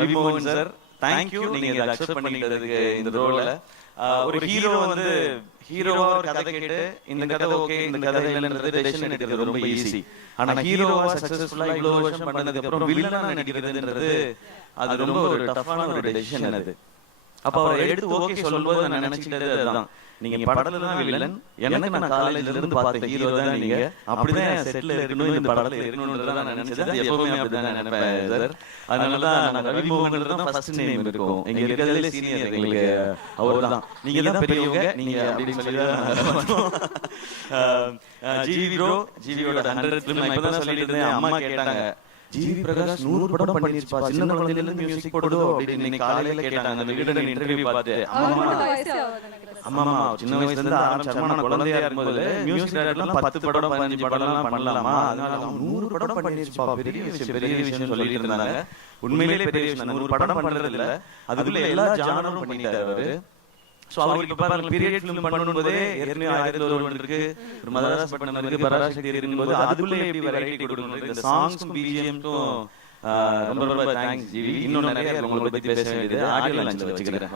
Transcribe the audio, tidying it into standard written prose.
ரவி மோகன் sir, thank you நீங்க இதை அக்செப்ட் பண்ணிக்கிட்டதுக்கு. இந்த ரோல ஒரு ஹீரோ வந்து ஹீரோவா ஒரு கதை கேட்டு இந்த கதை ஓகே இந்த கதை இல்லைன்றது டெசிஷன் எடுக்கிறது ரொம்ப ஈஸி. ஆனா ஹீரோவா சக்சஸ்ஃபுல்லா இவ்வளவு வருஷம் பண்ணதுக்கு அப்புறம் வில்லனா நடிக்கிறதுன்றது அது ரொம்ப ஒரு டஃப்பான ஒரு டெசிஷன் அது. அப்ப அவர் எடுத்து ஓகே சொல்லும்போது நான் நினைச்சிட்டது அதுதான், நீங்க படத்துல தான் வில்லன், எனக்கு நான் காலேஜ்ல இருந்து பார்த்த ஹீரோ தான் நீங்க, அப்படிதான் செட்ல இருக்கணும், இந்த படத்துல இருக்கணும்ன்றத நான் நினைச்சது. எப்பவுமே அப்படிதான் நினைப்பேன் சார். அதனாலதான் நான் ரவி மோகன் தான் ஃபர்ஸ்ட் நேம் இருக்கும் எங்க இருக்கிறதுல சீனியர், எங்களுக்கு அவர்தான். நீங்க தான் பெரியவங்க நீங்க அப்படின்னு சொல்லி ஜிவி ப்ரோ, ஜிவியோட 100th ஃபிலிம் நான் இப்பதான் சொல்லிட்டு இருந்தேன். அம்மா கேட்டாங்க, ஜிவி பிரகாஷ் 100 படம் பண்ணிருப்பா, சின்ன குழந்தையில இருந்து மியூசிக் போடுதோ அப்படின்னு இன்னைக்கு காலையில கேட்டாங்க. அந்த விகடன் இன்டர்வியூ பார்த்து அம்மா சின்ன வயசுல இருந்து ஆரம்பிச்சாமா, நான் குழந்தையா இருக்கும்போது மியூசிக் டைரக்டர்லாம் 10 படம் 15 படம்லாம் பண்ணலாமா, அதனால 100 படம் பண்ணிருப்பா, பெரிய விஷயம் சொல்லிட்டு இருந்தாங்க. உண்மையிலேயே பெரிய விஷயம். 100 படம் பண்றது இல்ல, அதுக்குள்ள எல்லா ஜானரும் பண்ணிட்டாரு அவரு. சோ அவருக்கு பாருங்க பீரியட் ஃபிலிம் பண்ணும்போதே ஏற்கனவே 1001 இருக்கு, ஒரு மதராஸ் பட்டம் இருக்கு, பராசக்தி இருக்கும்போது அதுக்குள்ள எப்படி வெரைட்டி கொடுக்கணும். இந்த சாங்ஸ்க்கும் பிஜிஎம்க்கும் ரொம்ப ரொம்ப தேங்க்ஸ் ஜிவி. இன்னும் நிறைய உங்களை பத்தி பேச வேண்டியது ஆடியோ லான்ச்ல வச்சுக்கிறேன்.